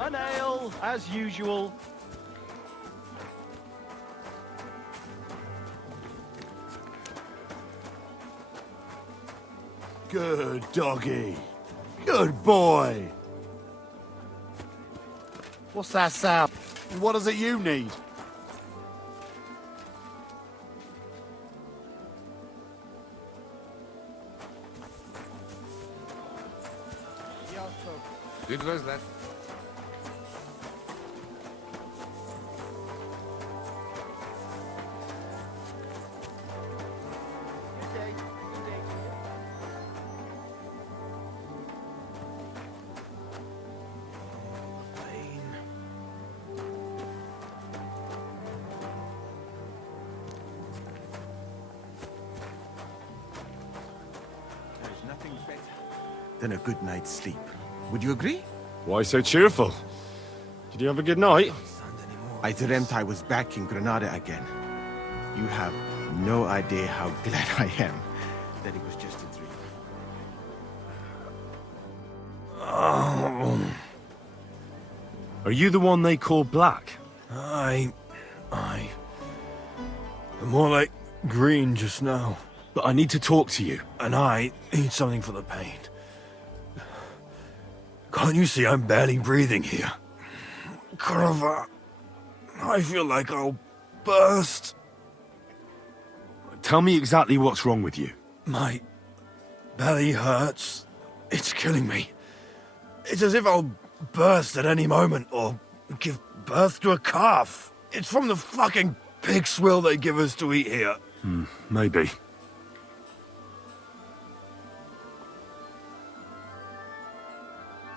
An ale, as usual. Good doggy. Good boy. What's that sound? What is it you need? Good was that? Than a good night's sleep. Would you agree? Why so cheerful? Did you have a good night? I dreamt I was back in Granada again. You have no idea how glad I am that it was just a dream. Are you the one they call Black? I'm more like green just now. But I need to talk to you. And I need something for the pain. Can't you see I'm barely breathing here? Carver, I feel like I'll burst. Tell me exactly what's wrong with you. My belly hurts. It's killing me. It's as if I'll burst at any moment or give birth to a calf. It's from the fucking pig swill they give us to eat here. Maybe.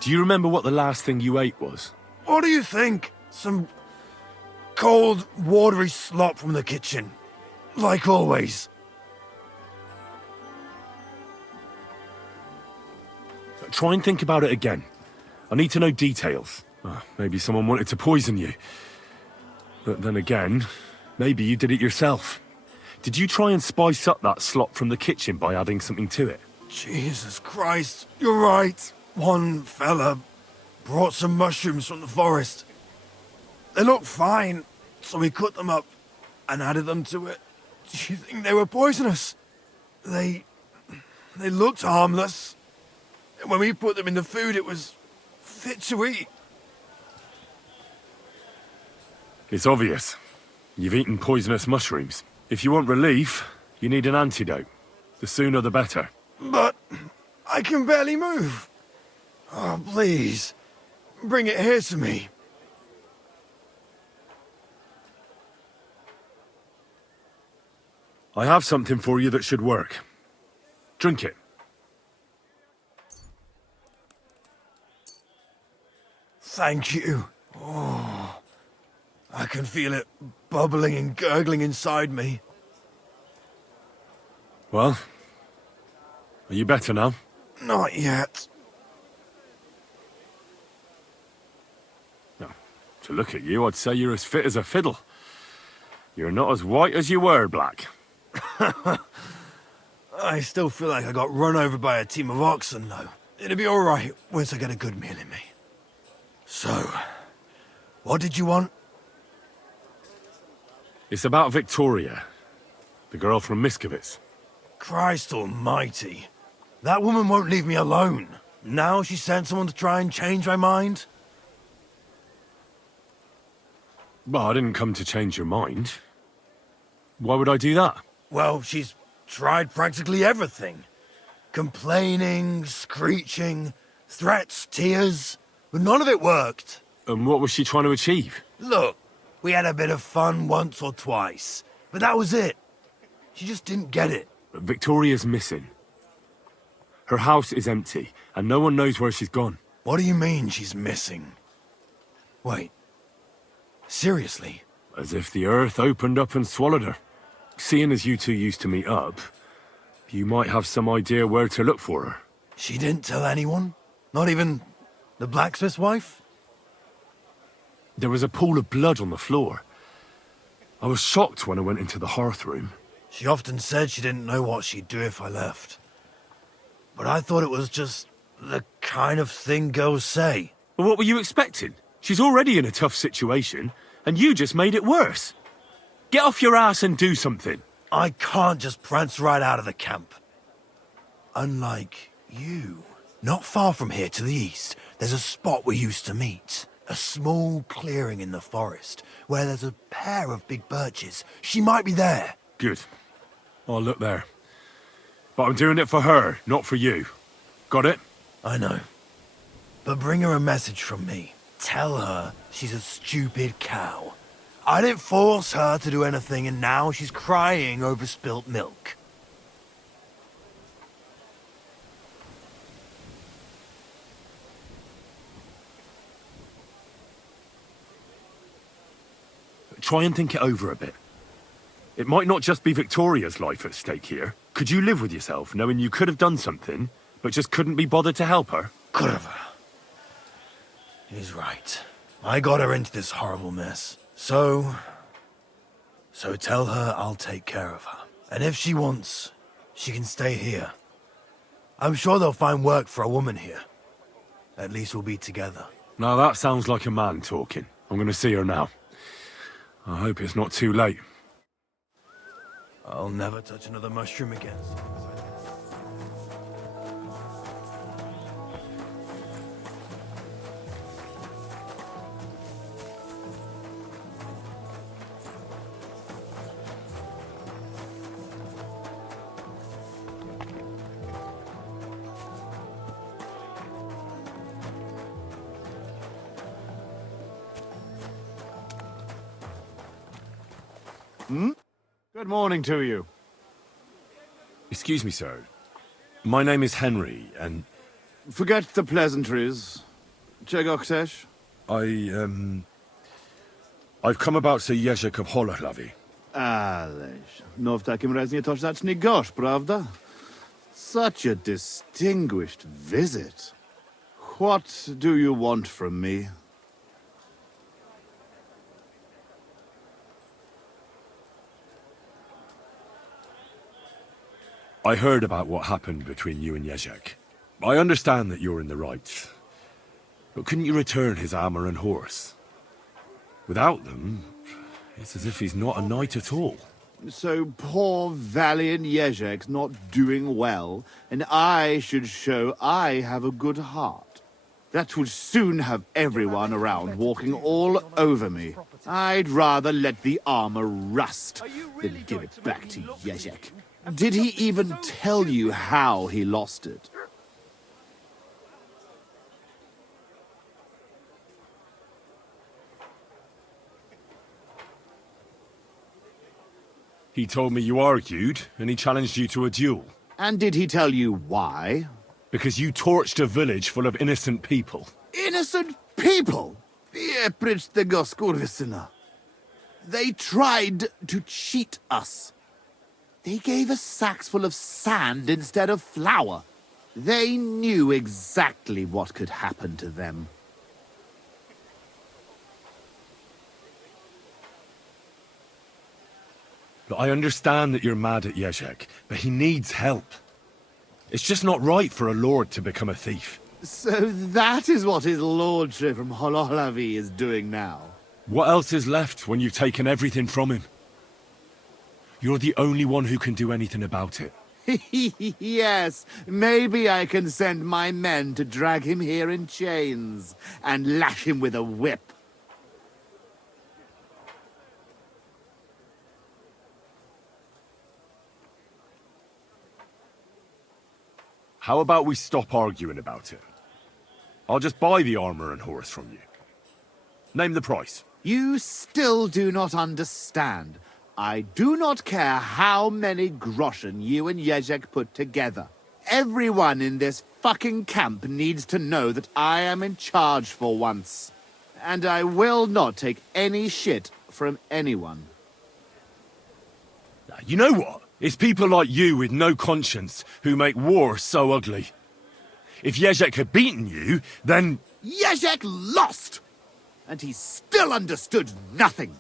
Do you remember what the last thing you ate was? What do you think? Some cold, watery slop from the kitchen. Like always. Try and think about it again. I need to know details. Maybe someone wanted to poison you. But then again, maybe you did it yourself. Did you try and spice up that slop from the kitchen by adding something to it? Jesus Christ, you're right. One fella brought some mushrooms from the forest. They looked fine, so we cut them up and added them to it. Do you think they were poisonous? They looked harmless. And when we put them in the food, it was fit to eat. It's obvious. You've eaten poisonous mushrooms. If you want relief, you need an antidote. The sooner the better. But I can barely move. Oh, please, bring it here to me. I have something for you that should work. Drink it. Thank you. Oh, I can feel it bubbling and gurgling inside me. Well, are you better now? Not yet. To look at you, I'd say you're as fit as a fiddle. You're not as white as you were, Black. I still feel like I got run over by a team of oxen, though. It'll be all right once I get a good meal in me. So, what did you want? It's about Victoria, the girl from Miskovitz. Christ almighty. That woman won't leave me alone. Now she sent someone to try and change my mind? Well, I didn't come to change your mind. Why would I do that? Well, she's tried practically everything. Complaining, screeching, threats, tears, but none of it worked. And what was she trying to achieve? Look, we had a bit of fun once or twice, but that was it. She just didn't get it. Victoria's missing. Her house is empty, and no one knows where she's gone. What do you mean she's missing? Wait. Seriously? As if the earth opened up and swallowed her. Seeing as you two used to meet up, you might have some idea where to look for her. She didn't tell anyone? Not even the blacksmith's wife? There was a pool of blood on the floor. I was shocked when I went into the hearth room. She often said she didn't know what she'd do if I left. But I thought it was just the kind of thing girls say. But what were you expecting? She's already in a tough situation, and you just made it worse. Get off your ass and do something. I can't just prance right out of the camp. Unlike you. Not far from here to the east, there's a spot we used to meet. A small clearing in the forest, where there's a pair of big birches. She might be there. Good. I'll look there. But I'm doing it for her, not for you. Got it? I know. But bring her a message from me. Tell her she's a stupid cow. I didn't force her to do anything, and now she's crying over spilt milk. Try and think it over a bit. It might not just be Victoria's life at stake here. Could you live with yourself, knowing you could have done something, but just couldn't be bothered to help her? Could have. He's right. I got her into this horrible mess. So tell her I'll take care of her. And if she wants, she can stay here. I'm sure they'll find work for a woman here. At least we'll be together. Now that sounds like a man talking. I'm gonna see her now. I hope it's not too late. I'll never touch another mushroom again. Good morning to you. Excuse me, sir. My name is Henry, and Forget the pleasantries. Czego chcesz? I've come about Sir Jerzek of Holochlawi. Ależ, no w takim razie to zacznij gorzь, prawda? Such a distinguished visit. What do you want from me? I heard about what happened between you and Jerzek. I understand that you're in the right. But couldn't you return his armor and horse? Without them, it's as if he's not a knight at all. So poor valiant Jerzek's not doing well, and I should show I have a good heart. That would soon have everyone around walking all over me. I'd rather let the armor rust than give it back to Jerzek. Did he even tell you how he lost it? He told me you argued, and he challenged you to a duel. And did he tell you why? Because you torched a village full of innocent people. Innocent people? Precz tego skurwysyna. They tried to cheat us. They gave us sacks full of sand instead of flour. They knew exactly what could happen to them. Look, I understand that you're mad at Jerzek, but he needs help. It's just not right for a lord to become a thief. So that is what his lordship from Holochlawi is doing now. What else is left when you've taken everything from him? You're the only one who can do anything about it. Yes, maybe I can send my men to drag him here in chains and lash him with a whip. How about we stop arguing about it? I'll just buy the armor and horse from you. Name the price. You still do not understand. I do not care how many groschen you and Jerzek put together. Everyone in this fucking camp needs to know that I am in charge for once. And I will not take any shit from anyone. You know what? It's people like you with no conscience who make war so ugly. If Jerzek had beaten you, then... Jerzek lost! And he still understood nothing.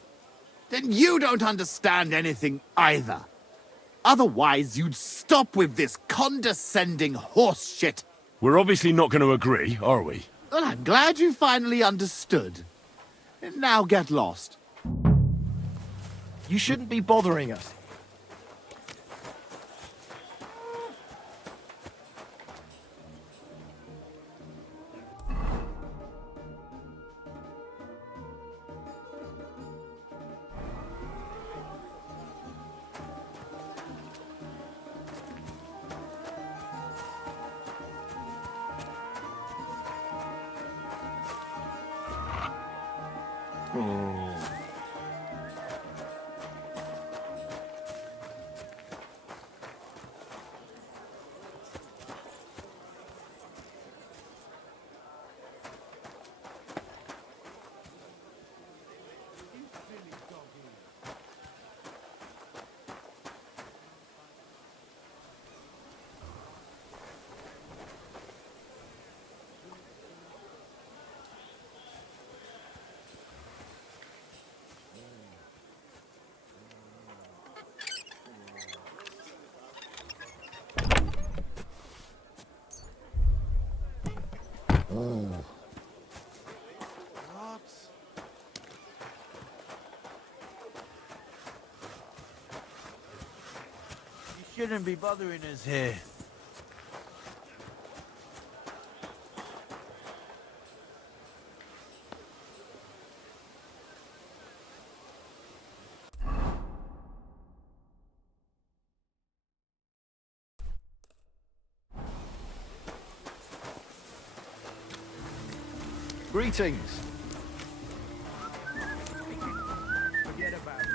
Then you don't understand anything either. Otherwise, you'd stop with this condescending horse shit. We're obviously not going to agree, are we? Well, I'm glad you finally understood. Now get lost. You shouldn't be bothering us. You shouldn't be bothering us here. Greetings. Forget about it.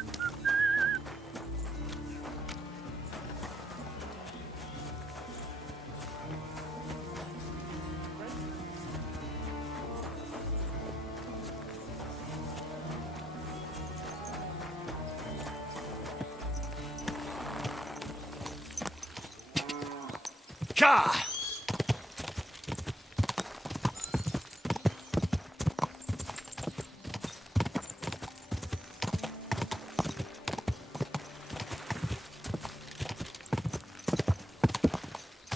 Ka!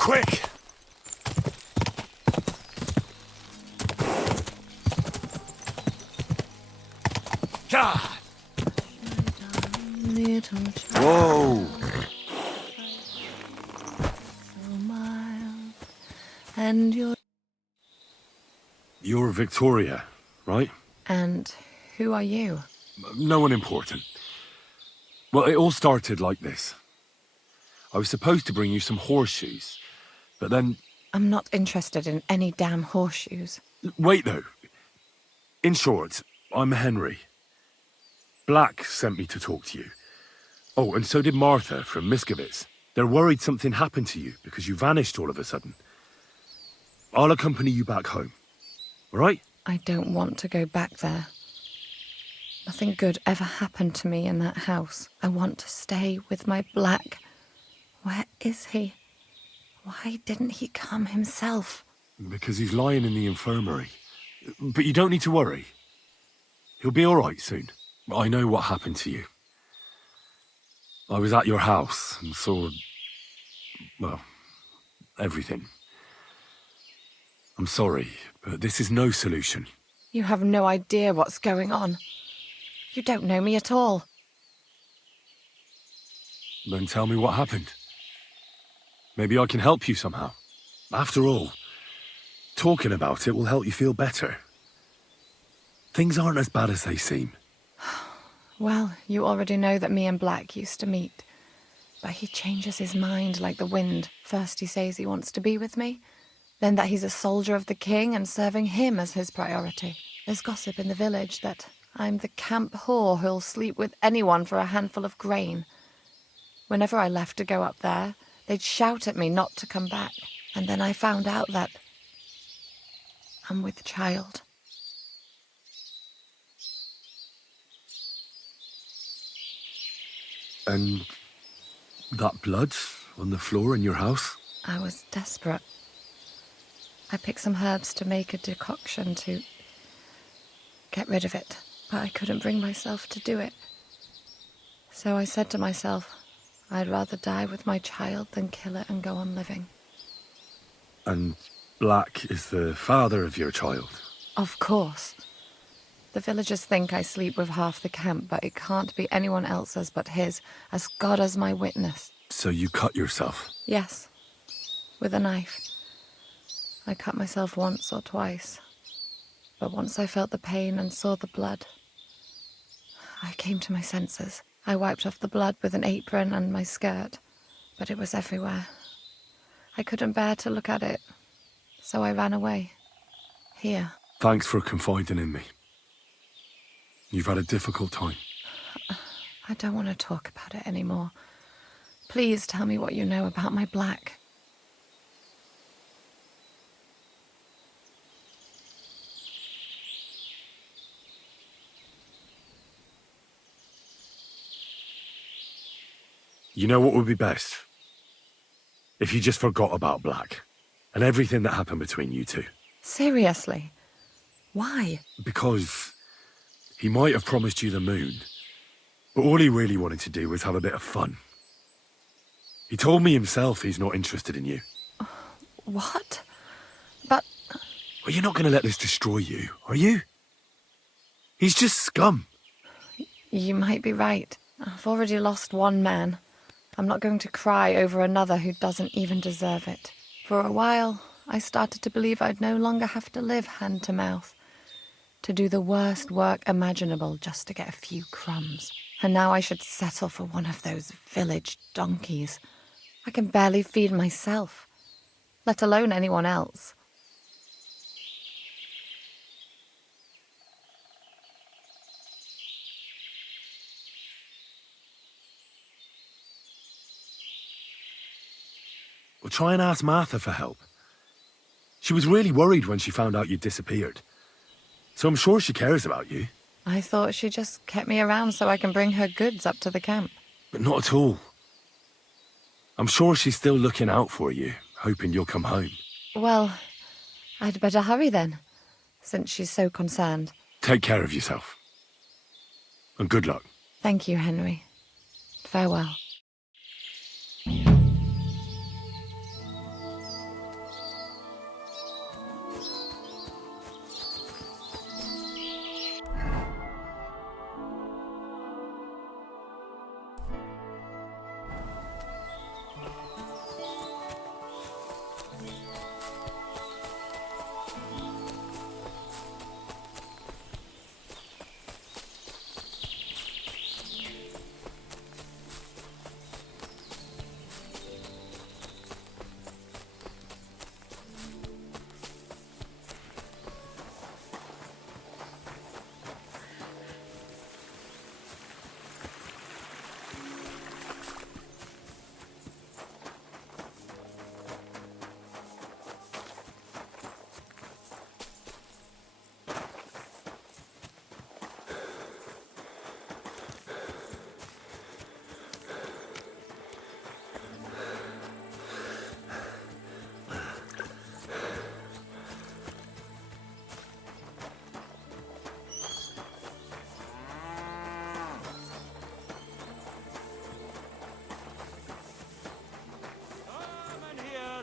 Quick! God! Whoa! And You're Victoria, right? And who are you? No one important. Well, it all started like this. I was supposed to bring you some horseshoes, but then... I'm not interested in any damn horseshoes. Wait, though. In short, I'm Henry. Black sent me to talk to you. Oh, and so did Martha from Miskovitz. They're worried something happened to you because you vanished all of a sudden. I'll accompany you back home. All right? I don't want to go back there. Nothing good ever happened to me in that house. I want to stay with my Black. Where is he? Why didn't he come himself? Because he's lying in the infirmary. But you don't need to worry. He'll be all right soon. I know what happened to you. I was at your house and saw... well, everything. I'm sorry, but this is no solution. You have no idea what's going on. You don't know me at all. Then tell me what happened. Maybe I can help you somehow. After all, talking about it will help you feel better. Things aren't as bad as they seem. Well, you already know that me and Black used to meet. But he changes his mind like the wind. First he says he wants to be with me, then that he's a soldier of the king and serving him as his priority. There's gossip in the village that I'm the camp whore who'll sleep with anyone for a handful of grain. Whenever I left to go up there, they'd shout at me not to come back. And then I found out that I'm with child. And that blood on the floor in your house? I was desperate. I picked some herbs to make a decoction to get rid of it, but I couldn't bring myself to do it. So I said to myself, I'd rather die with my child than kill it and go on living. And Black is the father of your child? Of course. The villagers think I sleep with half the camp, but it can't be anyone else's but his, as God as my witness. So you cut yourself? Yes, with a knife. I cut myself once or twice, but once I felt the pain and saw the blood, I came to my senses. I wiped off the blood with an apron and my skirt, but it was everywhere. I couldn't bear to look at it, so I ran away. Here. Thanks for confiding in me. You've had a difficult time. I don't want to talk about it anymore. Please tell me what you know about my Black. You know what would be best? If you just forgot about Black and everything that happened between you two. Seriously? Why? Because he might have promised you the moon, but all he really wanted to do was have a bit of fun. He told me himself he's not interested in you. What? But... Well, you're not going to let this destroy you, are you? He's just scum. You might be right. I've already lost one man. I'm not going to cry over another who doesn't even deserve it. For a while, I started to believe I'd no longer have to live hand to mouth, to do the worst work imaginable just to get a few crumbs. And now I should settle for one of those village donkeys. I can barely feed myself, let alone anyone else. Well, try and ask Martha for help. She was really worried when she found out you'd disappeared. So I'm sure she cares about you. I thought she just kept me around so I can bring her goods up to the camp. But not at all. I'm sure she's still looking out for you, hoping you'll come home. Well, I'd better hurry then, since she's so concerned. Take care of yourself. And good luck. Thank you, Henry. Farewell.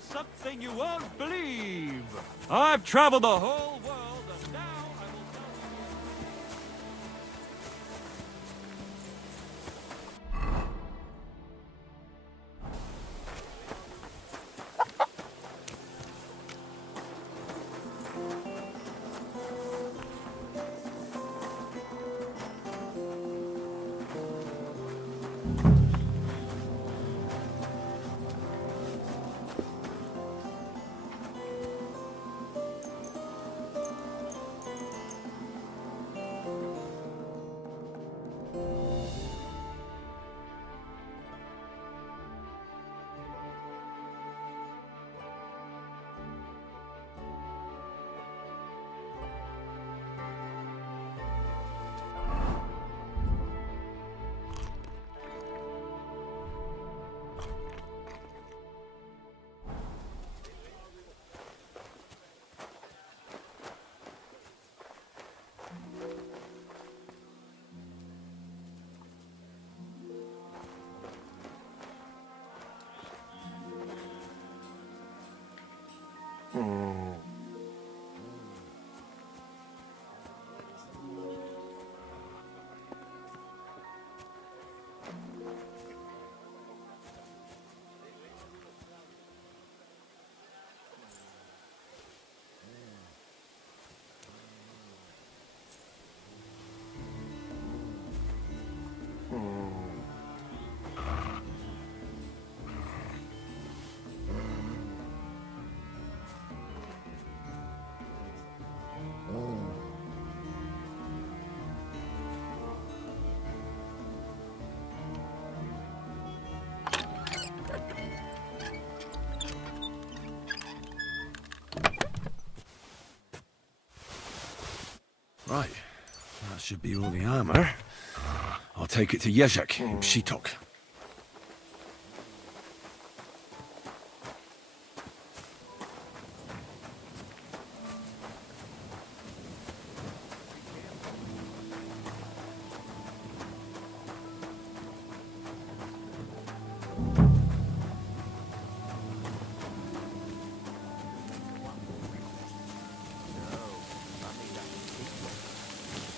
Something you won't believe. I've traveled the whole world, and now I will tell you. Right. That should be all the armor. I'll take it to Jezek in Pshitok.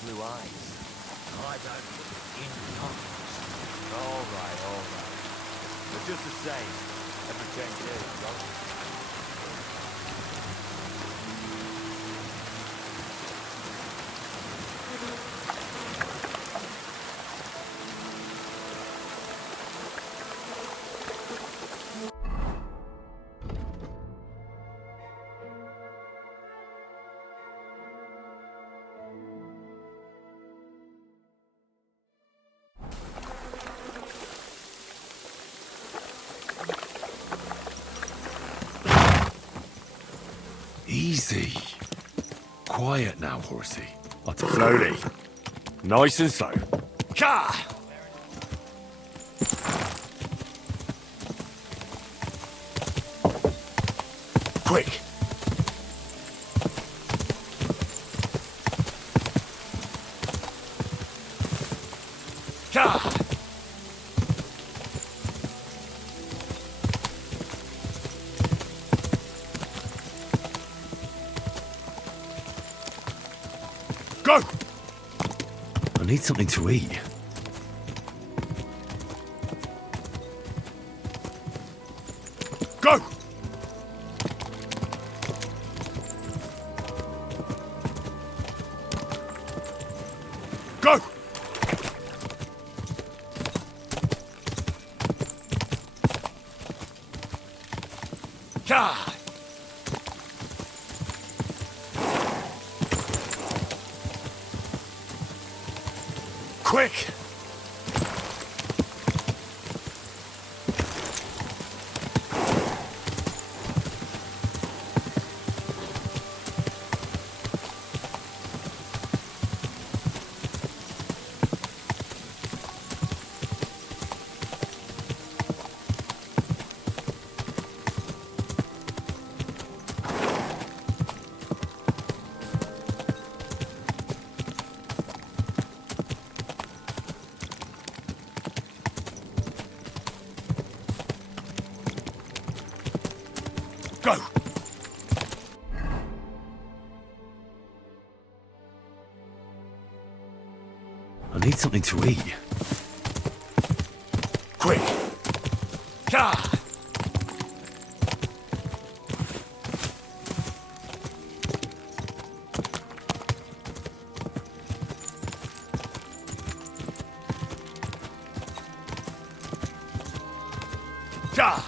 Blue eyes. I don't in context. All right. But just the same, every change is, right? Easy. Quiet now, horsey. Slowly. Nice and slow. Ka! Quick. Ka! Go! I need something to eat. Go! Go! Yeah! Quick! Go! I need something to eat. Quick! Ka! Ka!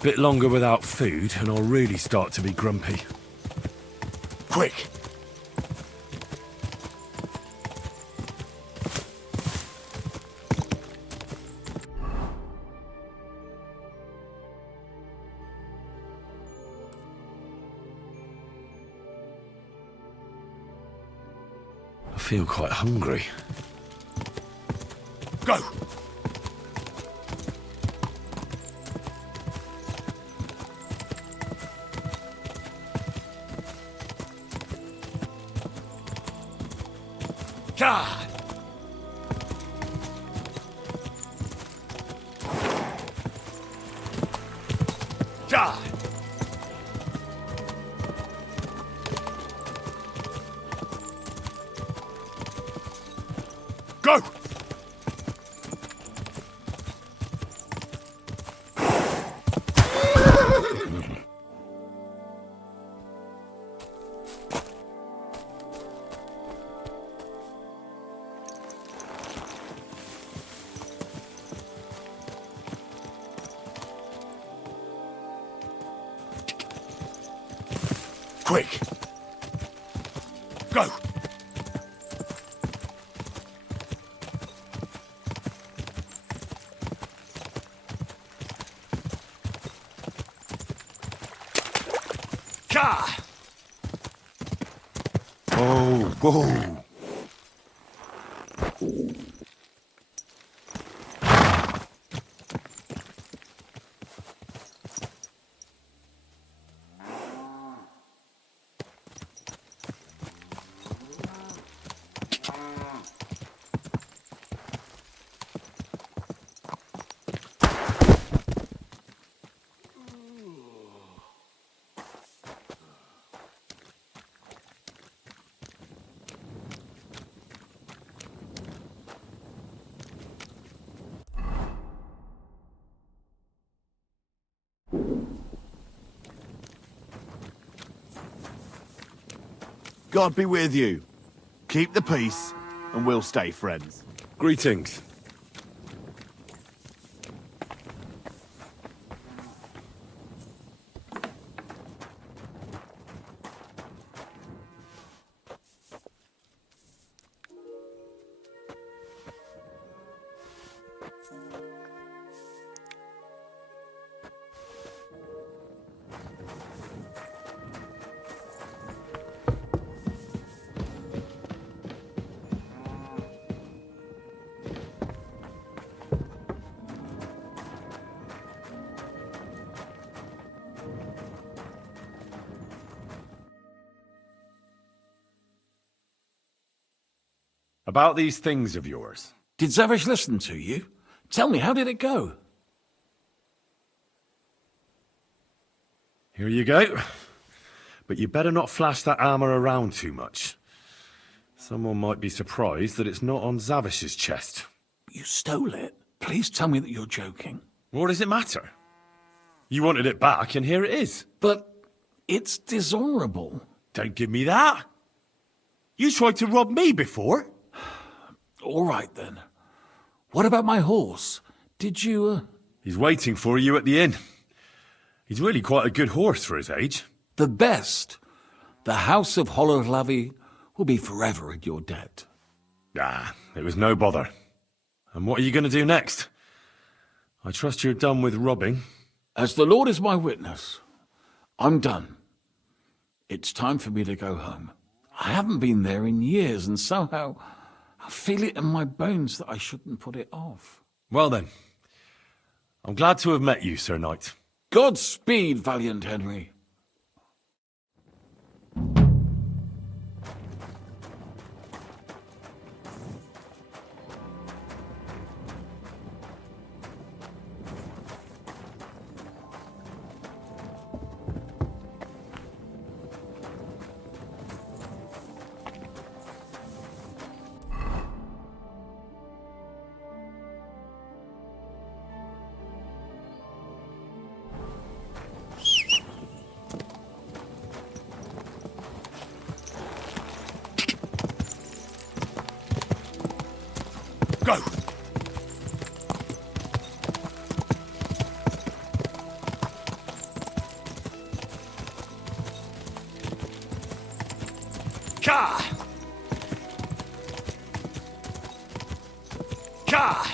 Bit longer without food, and I'll really start to be grumpy. Quick! I feel quite hungry. Go! God! God! Go! Quick! Go! Ka! Whoa. God be with you. Keep the peace, and we'll stay friends. Greetings. About these things of yours. Did Zavish listen to you? Tell me, how did it go? Here you go. But you better not flash that armor around too much. Someone might be surprised that it's not on Zavish's chest. You stole it. Please tell me that you're joking. What does it matter? You wanted it back, and here it is. But it's dishonorable. Don't give me that. You tried to rob me before. All right, then. What about my horse? Did you, He's waiting for you at the inn. He's really quite a good horse for his age. The best. The House of Hollowlavy will be forever in your debt. Ah, it was no bother. And what are you going to do next? I trust you're done with robbing. As the Lord is my witness, I'm done. It's time for me to go home. I haven't been there in years, and somehow I feel it in my bones that I shouldn't put it off. Well then, I'm glad to have met you, Sir Knight. Godspeed, valiant Henry. Go! Ka! Ka!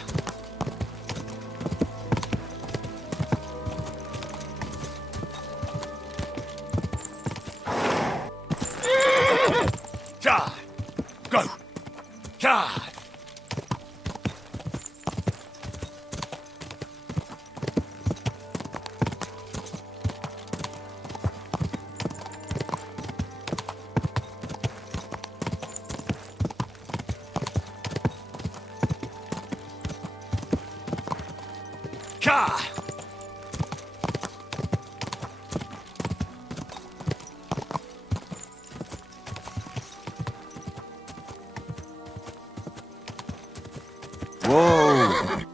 Ka! Go! Ka! Ka! Whoa.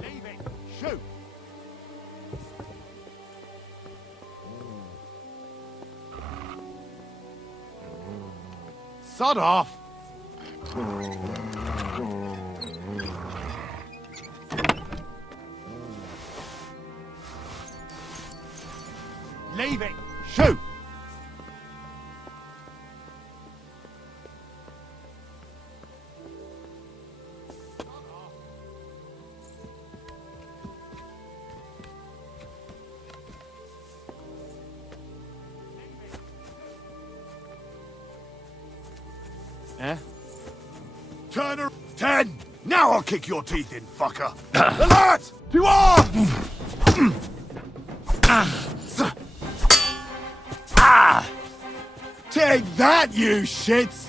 Leave it. Shoot. Sod off. Eh? Turn her. 10! Now I'll kick your teeth in, fucker! Alert! To arms! Take that, you shits!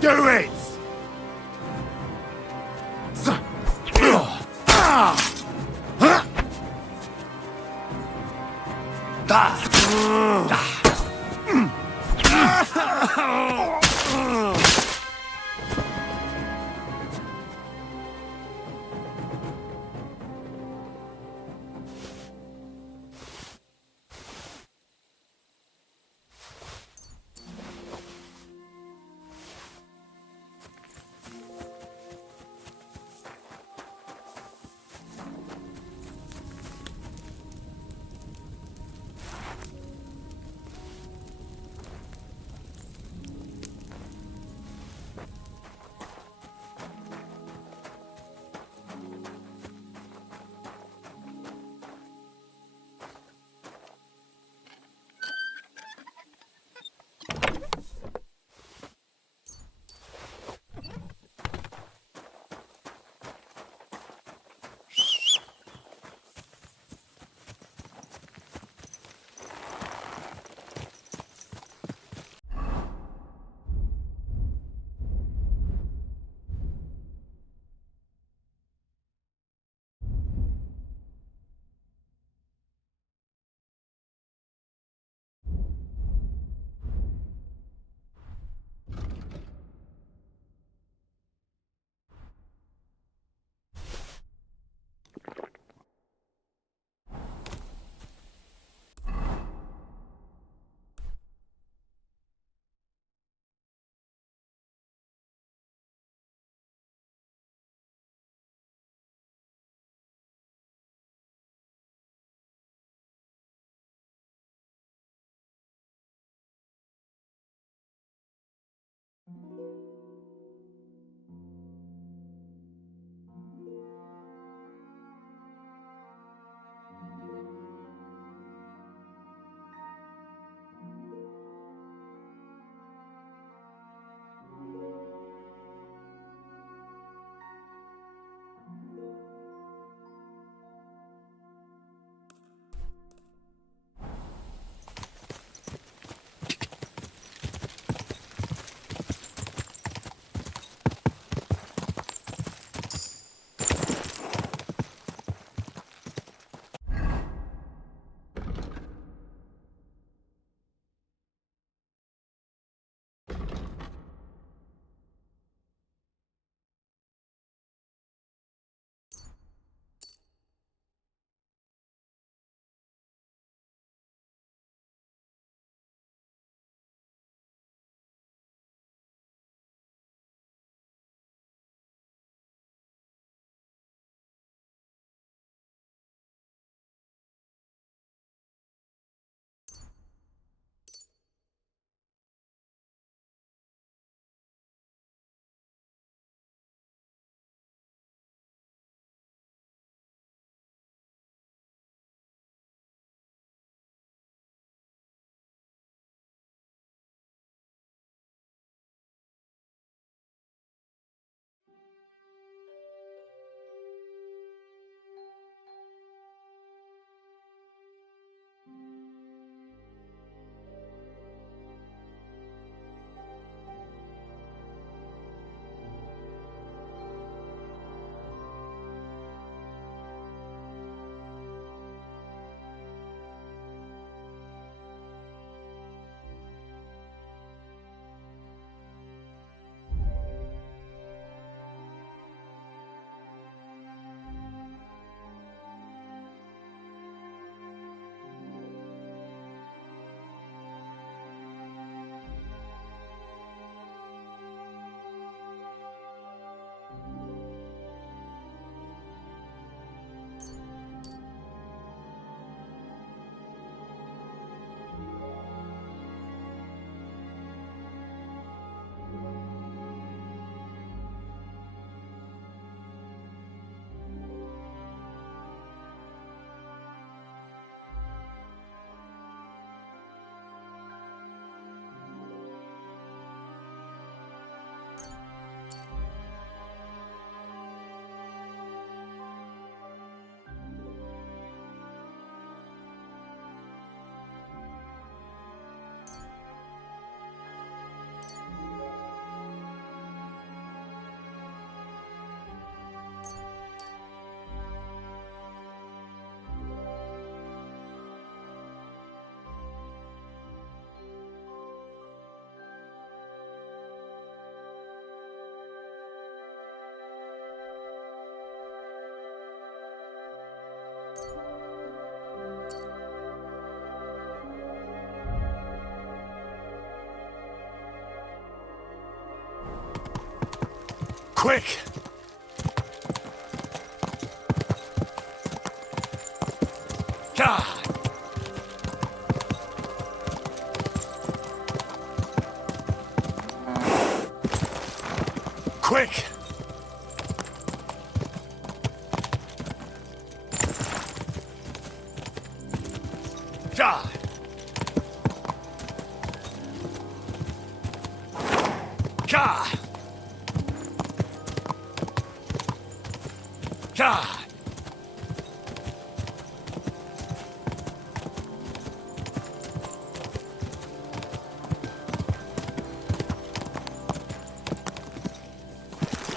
Do it! Quick! God! Quick! God! God! God!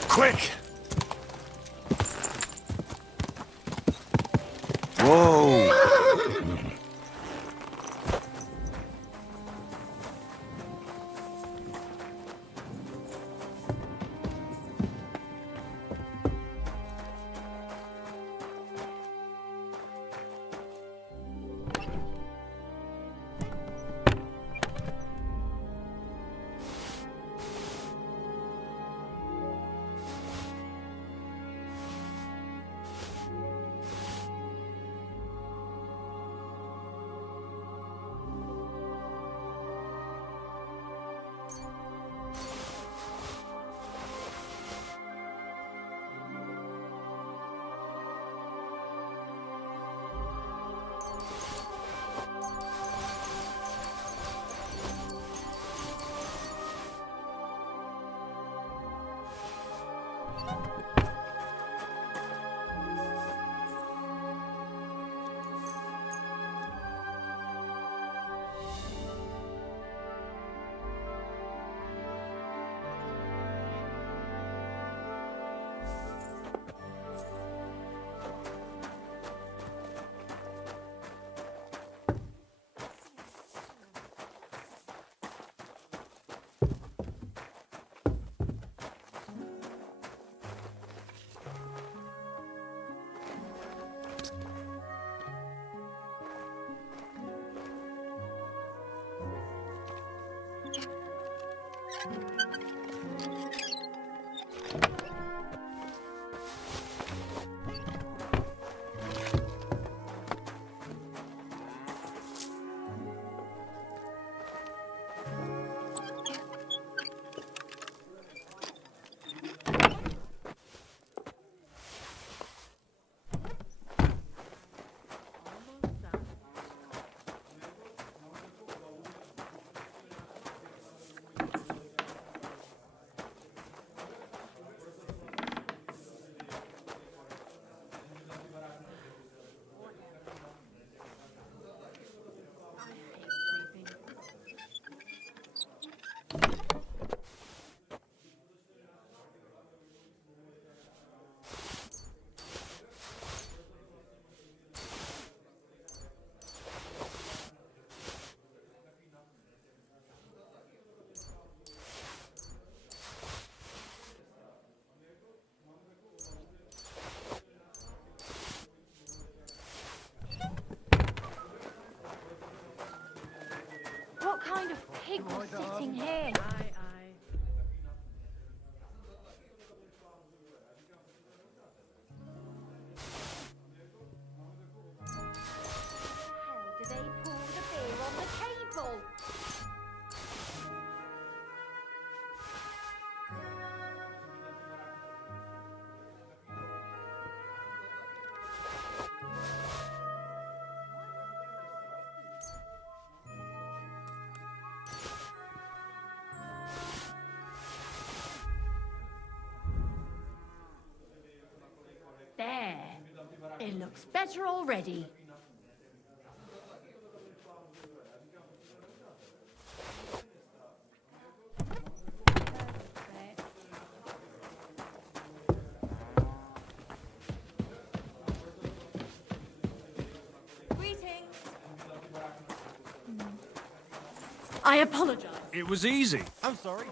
Quick! Whoa! What kind of pig was sitting here? How do they pour the beer on the table? There. It looks better already. Greetings. I apologize. It was easy. I'm sorry.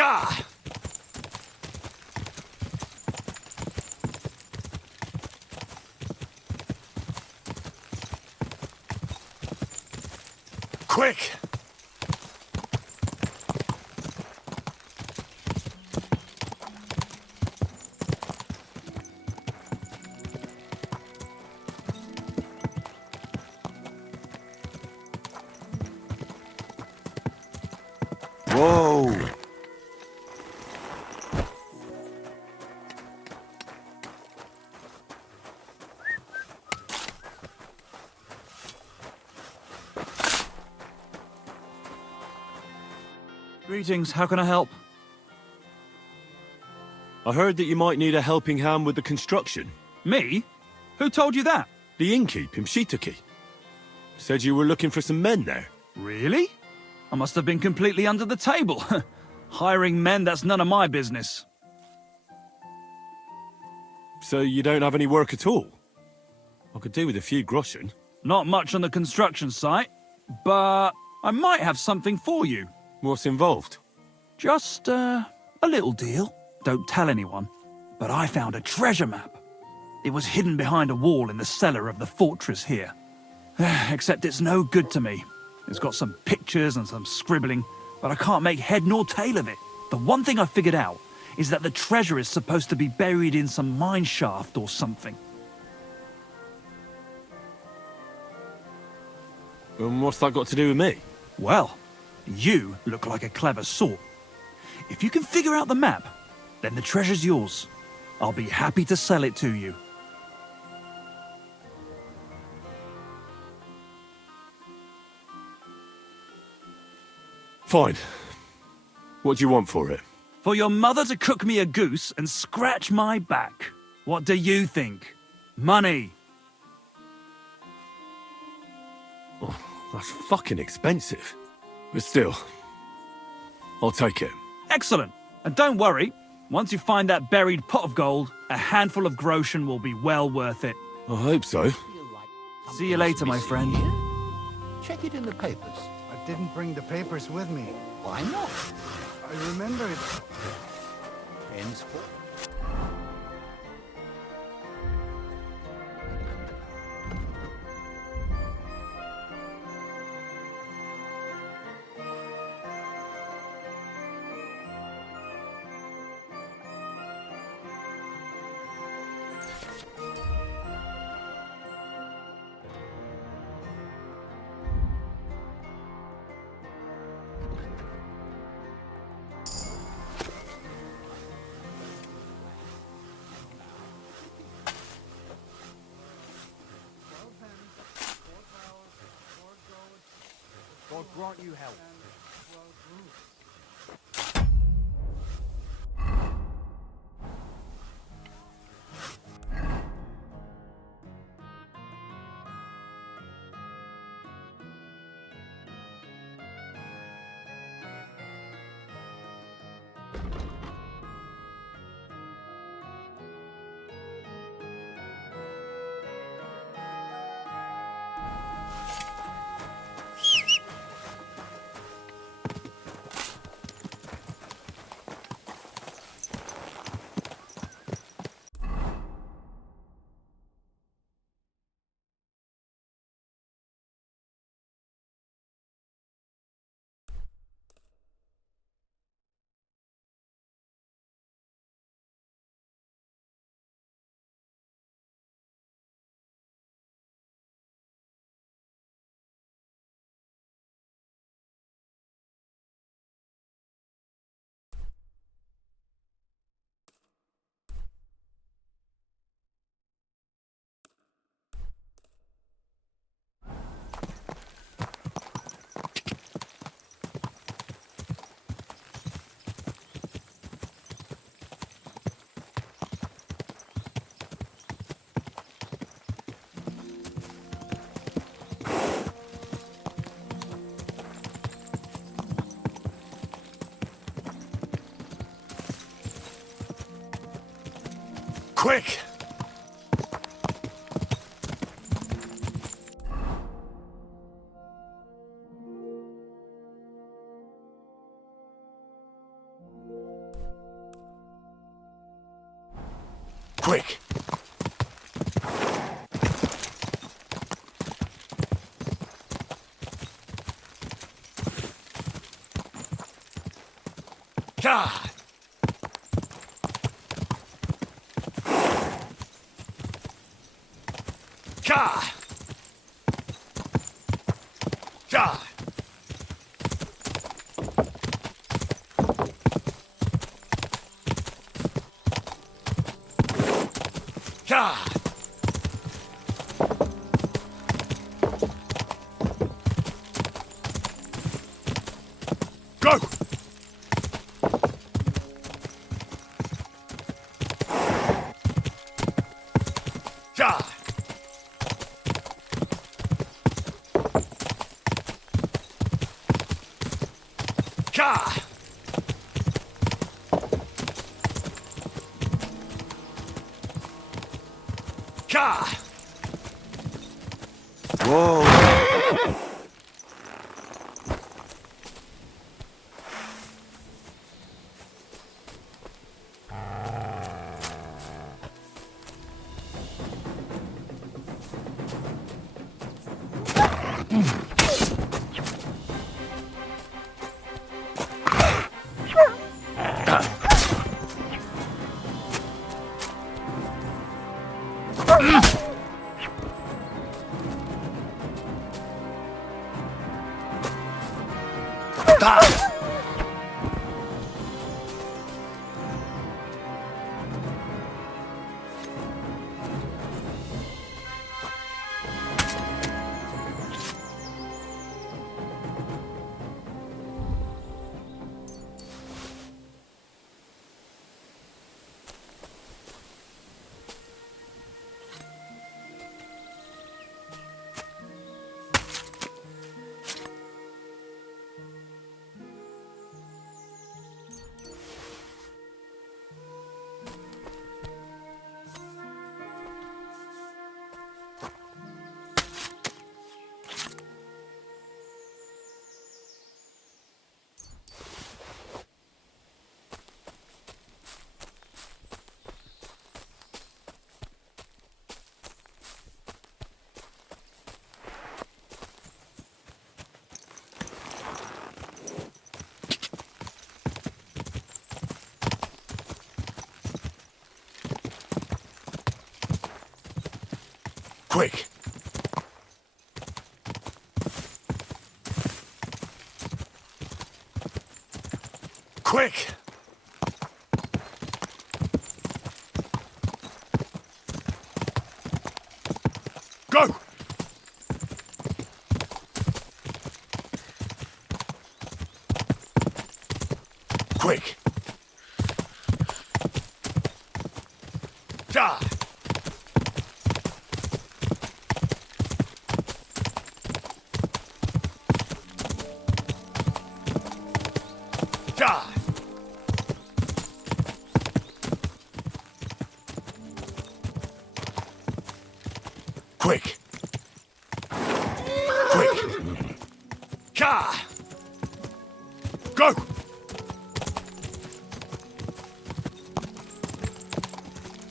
Ka! Quick! Whoa! Greetings, how can I help? I heard that you might need a helping hand with the construction. Me? Who told you that? The innkeep in Shitaki. Said you were looking for some men there. Really? I must have been completely under the table. Hiring men, that's none of my business. So you don't have any work at all? I could do with a few groschen. Not much on the construction site, but I might have something for you. What's involved? Just, a little deal. Don't tell anyone. But I found a treasure map. It was hidden behind a wall in the cellar of the fortress here. Except it's no good to me. It's got some pictures and some scribbling, but I can't make head nor tail of it. The one thing I figured out is that the treasure is supposed to be buried in some mine shaft or something. And what's that got to do with me? Well, you look like a clever sort. If you can figure out the map, then the treasure's yours. I'll be happy to sell it to you. Fine. What do you want for it? For your mother to cook me a goose and scratch my back. What do you think? Money. Oh, that's fucking expensive. But still, I'll take it. Excellent. And don't worry, once you find that buried pot of gold, a handful of groschen will be well worth it. I hope so. See you later, my friend. Check it in the papers. I didn't bring the papers with me. Why not? I remember it. Henceforth. God grant you help. Quick! Quick! God! God! God! God! Go! God! God! God! Whoa! Quick! Quick! Go! Quick! Die! Die! Quick! Quick! Ka! Go!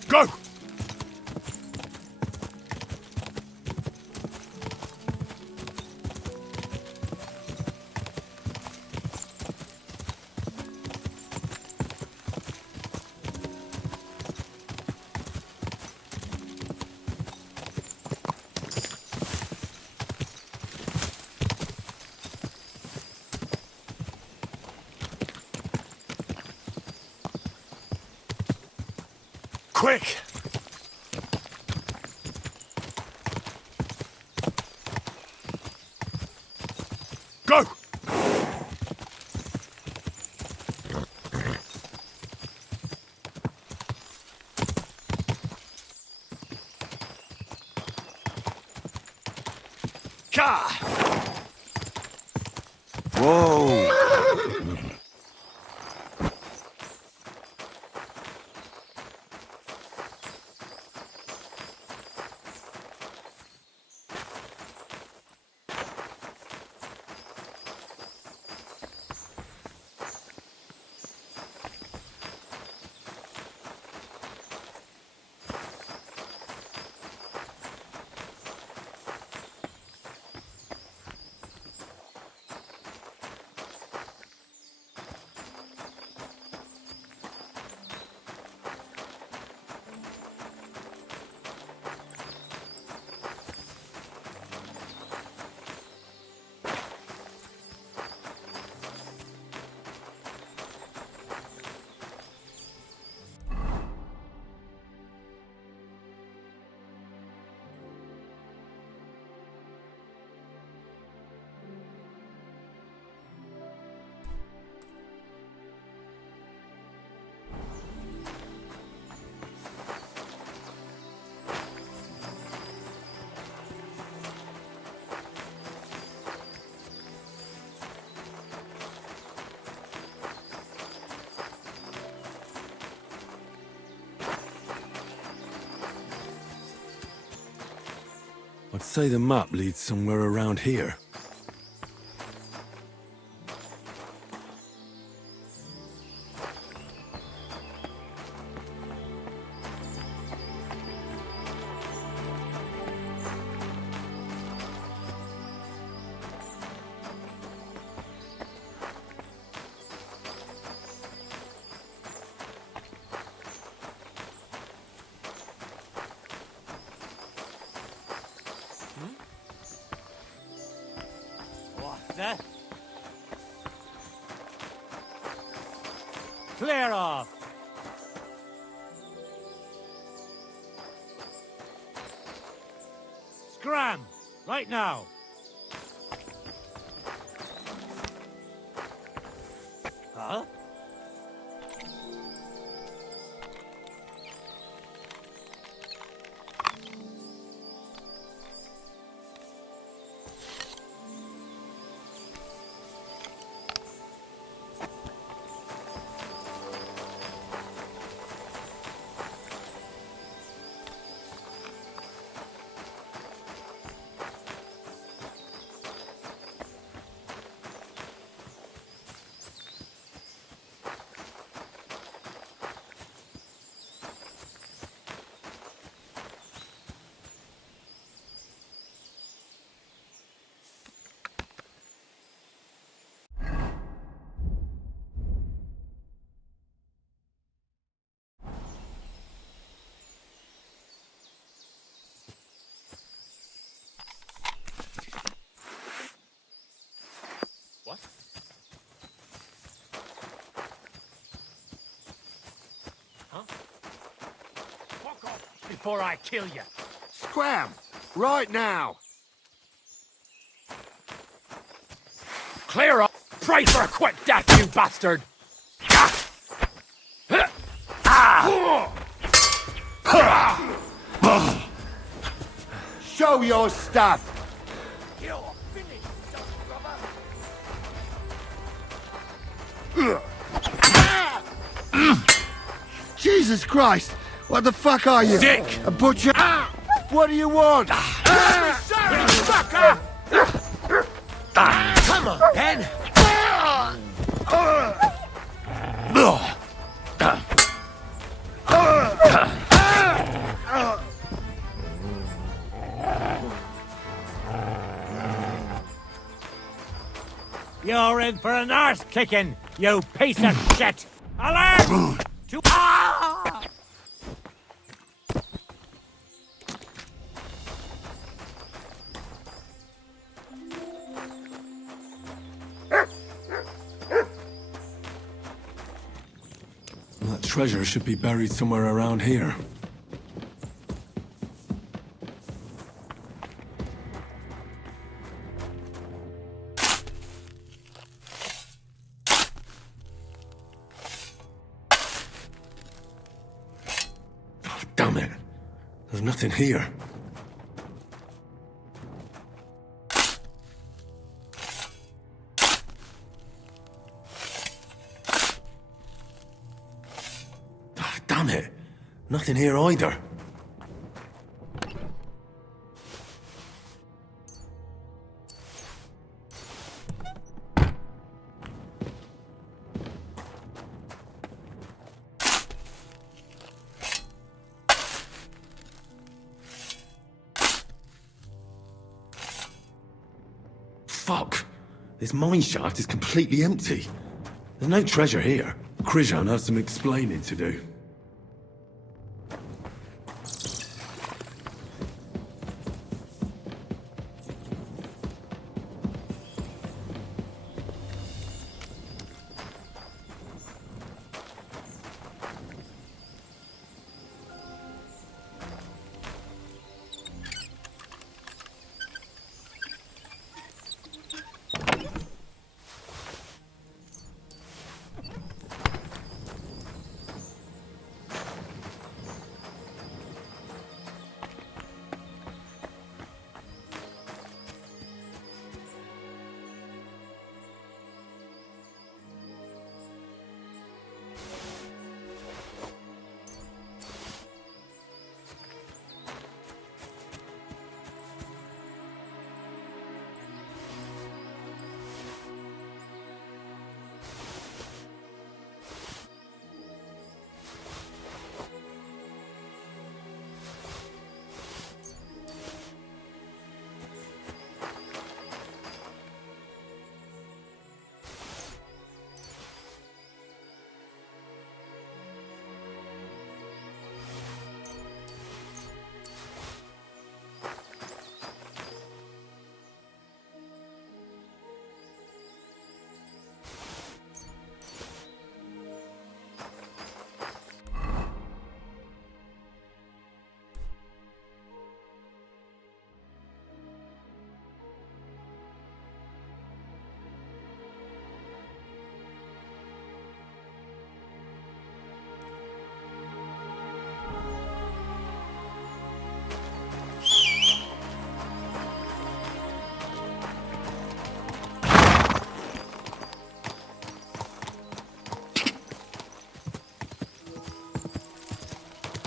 Go! Quick! Go! Ka! Whoa! I'd say the map leads somewhere around here. Clear off! Scram! Right now! Huh? What? Huh? Fuck off before I kill you. Scram! Right now! Clear up! Pray for a quick death, you bastard! Show your stuff! Jesus Christ! What the fuck are you? Dick! A butcher? What do you want? Fucker! Come on, Ben! You're in for an arse kicking, you piece of shit! Alert! To That treasure should be buried somewhere around here. Oh, damn it. There's nothing here. Oh, damn it. Nothing here either. Fuck! This mine shaft is completely empty. There's no treasure here. Krijan has some explaining to do.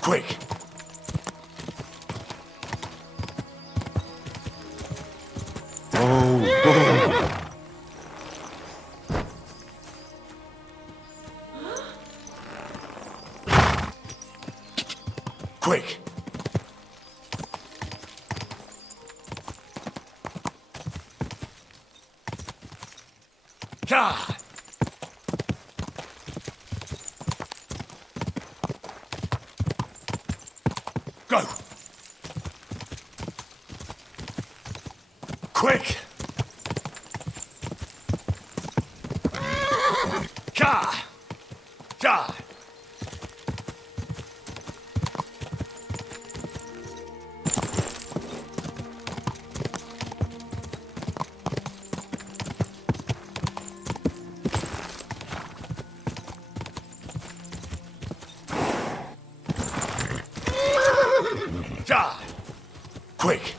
Quick! Oh, quick! God! Go! Quick! Ka! Ka! Ja! Quick!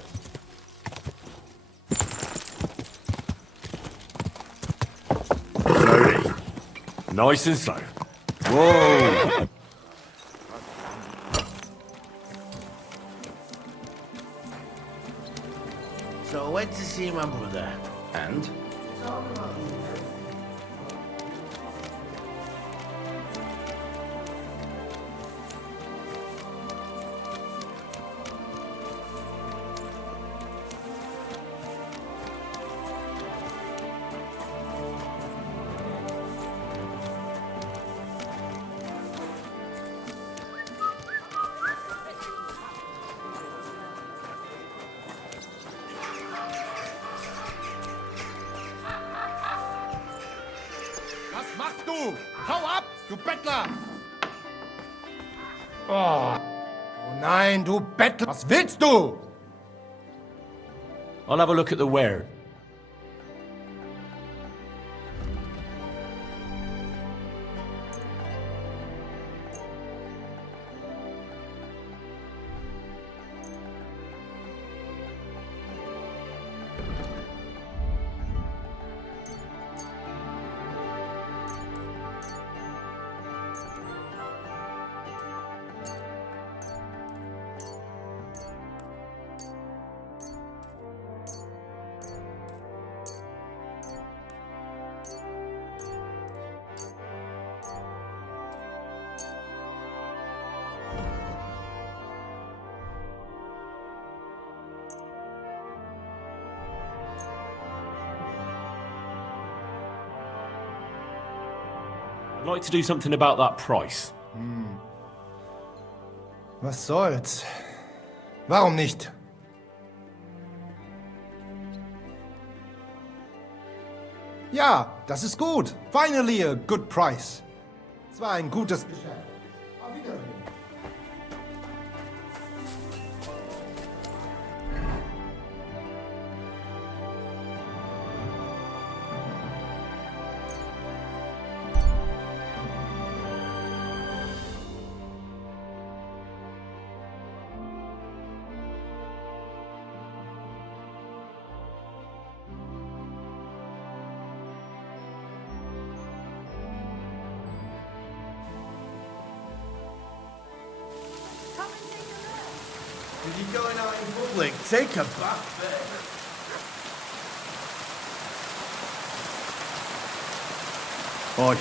Slowly. Nice and slow. Whoa! So I went to see my brother, and? Was machst du? Hau ab, du Bettler! Oh nein, du Bettler! Was willst du? I'll have a look at the ware. I'd like to do something about that price. Was soll's? Warum nicht? Ja, das ist gut. Finally a good price. Es war ein gutes Geschäft. Auf Wiedersehen. If you're going out in public, take a bath first. Oi.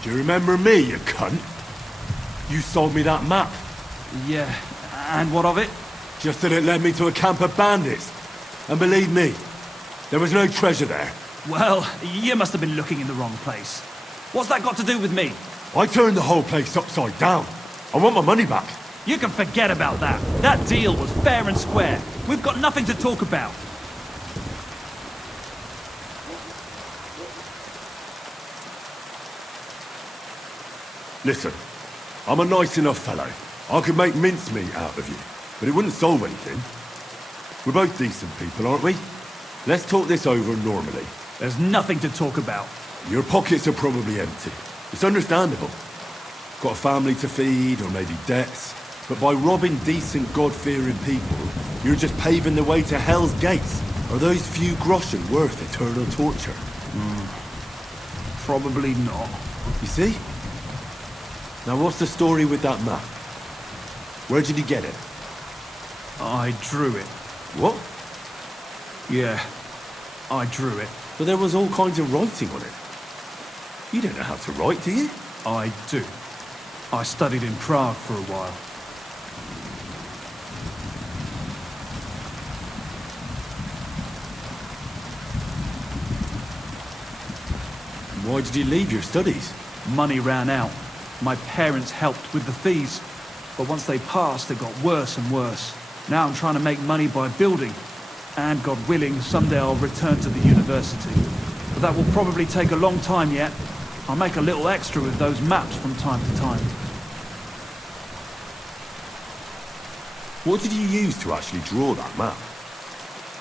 Do you remember me, you cunt? You sold me that map. Yeah, and what of it? Just that it led me to a camp of bandits. And believe me, there was no treasure there. Well, you must have been looking in the wrong place. What's that got to do with me? I turned the whole place upside down. I want my money back. You can forget about that. That deal was fair and square. We've got nothing to talk about. Listen, I'm a nice enough fellow. I could make mincemeat out of you, but it wouldn't solve anything. We're both decent people, aren't we? Let's talk this over normally. There's nothing to talk about. Your pockets are probably empty. It's understandable. Got a family to feed, or maybe debts. But by robbing decent, God-fearing people, you're just paving the way to Hell's Gates. Are those few groschen worth eternal torture? Probably not. You see? Now what's the story with that map? Where did you get it? I drew it. What? Yeah, I drew it. But there was all kinds of writing on it. You don't know how to write, do you? I do. I studied in Prague for a while. Why did you leave your studies? Money ran out. My parents helped with the fees. But once they passed, it got worse and worse. Now I'm trying to make money by building. And God willing, someday I'll return to the university. But that will probably take a long time yet. I'll make a little extra with those maps from time to time. What did you use to actually draw that map?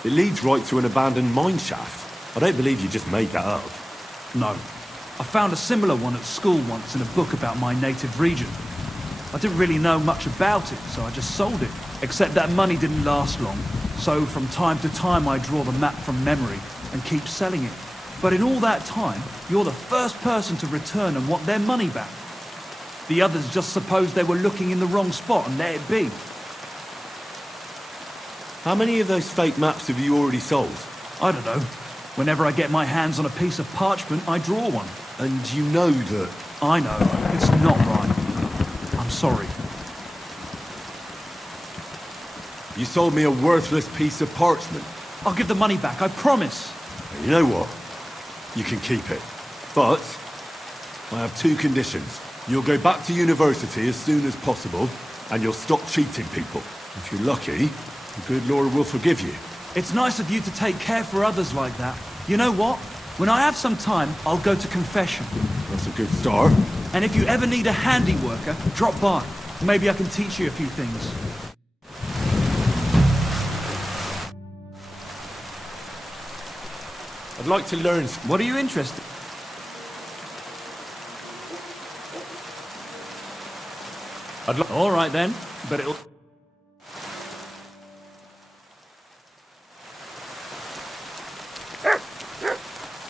It leads right to an abandoned mine shaft. I don't believe you just made that up. No. I found a similar one at school once in a book about my native region. I didn't really know much about it, so I just sold it. Except that money didn't last long, so from time to time I draw the map from memory and keep selling it. But in all that time, you're the first person to return and want their money back. The others just supposed they were looking in the wrong spot and let it be. How many of those fake maps have you already sold? I don't know. Whenever I get my hands on a piece of parchment, I draw one. And you know that... I know. It's not right. I'm sorry. You sold me a worthless piece of parchment. I'll give the money back, I promise. And you know what? You can keep it. But I have two conditions. You'll go back to university as soon as possible, and you'll stop cheating people. If you're lucky, the good Lord will forgive you. It's nice of you to take care for others like that. You know what? When I have some time, I'll go to confession. That's a good start. And if you ever need a handy worker, drop by. Maybe I can teach you a few things. I'd like to learn... What are you interested in? All right then, but it'll...